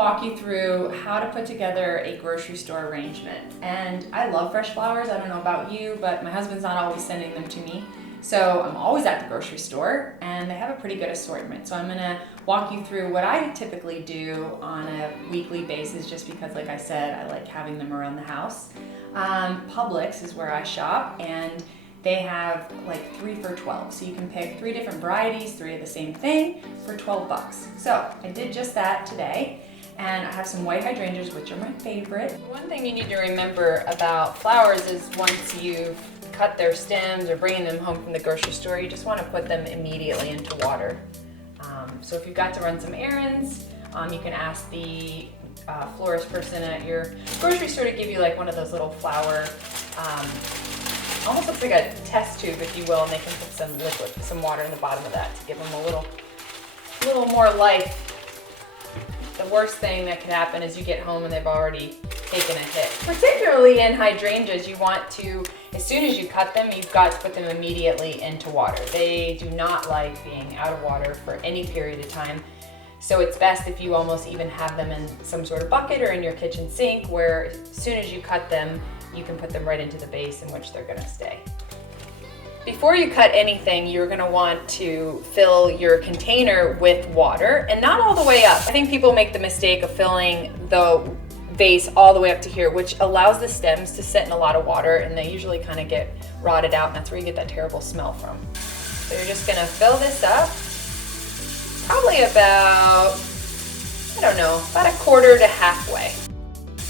walk you through how to put together a grocery store arrangement. And I love fresh flowers. I don't know about you, but my husband's not always sending them to me. So I'm always at the grocery store and they have a pretty good assortment. So I'm gonna walk you through what I typically do on a weekly basis, just because, like I said, I like having them around the house. Publix is where I shop, and they have like 3 for $12. So you can pick 3 different varieties, 3 of the same thing for $12. So I did just that today. And I have some white hydrangeas, which are my favorite. One thing you need to remember about flowers is once you've cut their stems or bringing them home from the grocery store, you just want to put them immediately into water. So if you've got to run some errands, you can ask the florist person at your grocery store to give you like one of those little flower, almost looks like a test tube, if you will, and they can put some liquid, some water in the bottom of that to give them a little more life. The worst thing that could happen is you get home and they've already taken a hit. Particularly in hydrangeas, you want to, as soon as you cut them, you've got to put them immediately into water. They do not like being out of water for any period of time. So it's best if you almost even have them in some sort of bucket or in your kitchen sink, where as soon as you cut them, you can put them right into the vase in which they're gonna stay. Before you cut anything, you're gonna want to fill your container with water, and not all the way up. I think people make the mistake of filling the vase all the way up to here, which allows the stems to sit in a lot of water, and they usually kind of get rotted out, and that's where you get that terrible smell from. So you're just gonna fill this up, probably about, I don't know, about 1/4 to halfway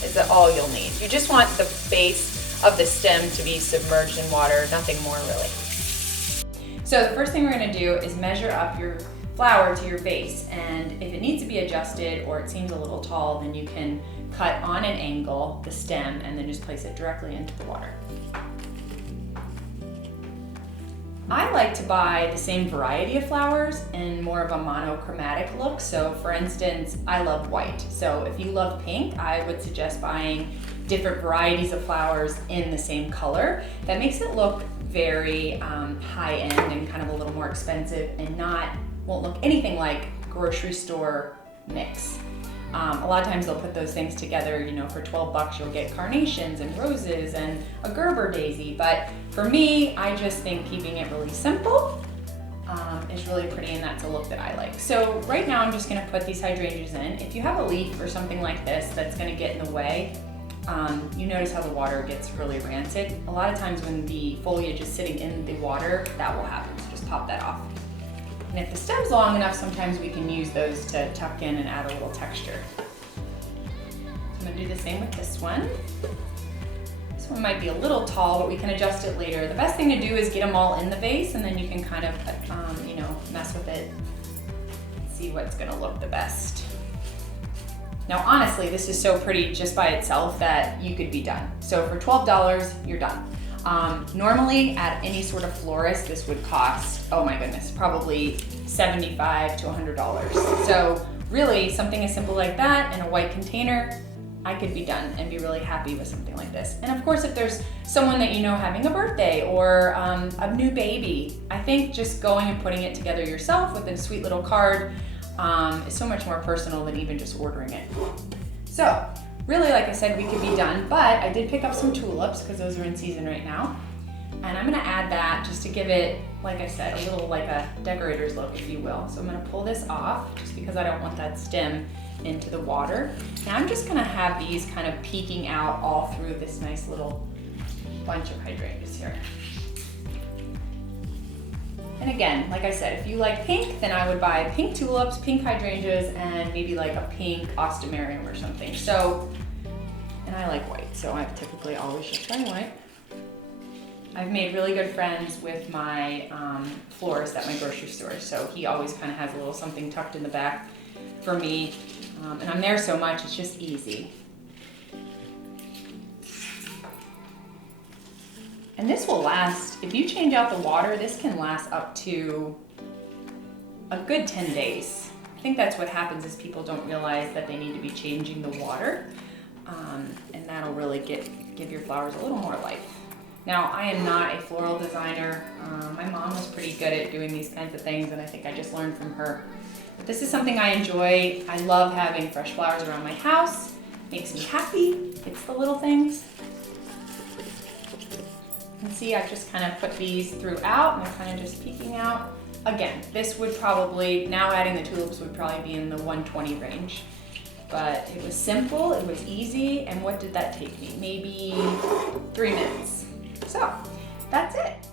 is all you'll need. You just want the base of the stem to be submerged in water, nothing more really. So the first thing we're gonna do is measure up your flower to your vase, and if it needs to be adjusted or it seems a little tall, then you can cut on an angle the stem and then just place it directly into the water. I like to buy the same variety of flowers in more of a monochromatic look. So for instance, I love white. So if you love pink, I would suggest buying different varieties of flowers in the same color. That makes it look very high end and kind of a little more expensive, and won't look anything like grocery store mix. A lot of times they'll put those things together, you know, for $12 you'll get carnations and roses and a Gerber daisy. But for me, I just think keeping it really simple is really pretty, and that's a look that I like. So right now I'm just gonna put these hydrangeas in. If you have a leaf or something like this that's gonna get in the way, you notice how the water gets really rancid. A lot of times when the foliage is sitting in the water, that will happen, so just pop that off. And if the stem's long enough, sometimes we can use those to tuck in and add a little texture. So I'm gonna do the same with this one. This one might be a little tall, but we can adjust it later. The best thing to do is get them all in the vase, and then you can kind of, mess with it and see what's gonna look the best. Now, honestly, this is so pretty just by itself that you could be done. So for $12, you're done. Normally at any sort of florist, this would cost, oh my goodness, probably $75 to $100. So really something as simple like that in a white container, I could be done and be really happy with something like this. And of course, if there's someone that you know having a birthday or a new baby, I think just going and putting it together yourself with a sweet little card is so much more personal than even just ordering it. So really, like I said, we could be done, but I did pick up some tulips because those are in season right now. And I'm gonna add that just to give it, like I said, a little like a decorator's look, if you will. So I'm gonna pull this off just because I don't want that stem into the water. And I'm just gonna have these kind of peeking out all through this nice little bunch of hydrangeas here. And again, like I said, if you like pink, then I would buy pink tulips, pink hydrangeas, and maybe like a pink ostomerium or something. So, and I like white, so I typically always just buy white. I've made really good friends with my florist at my grocery store, so he always kind of has a little something tucked in the back for me, and I'm there so much, it's just easy. And this will last, if you change out the water, this can last up to a good 10 days. I think that's what happens is people don't realize that they need to be changing the water, and that'll really give your flowers a little more life. Now, I am not a floral designer. My mom was pretty good at doing these kinds of things, and I think I just learned from her. This is something I enjoy. I love having fresh flowers around my house. Makes me happy. It's the little things. You can see I've just kind of put these throughout and they're kind of just peeking out. Again, this would probably, now adding the tulips would probably be in the 120 range. But it was simple, it was easy, and what did that take me? Maybe 3 minutes. So, that's it.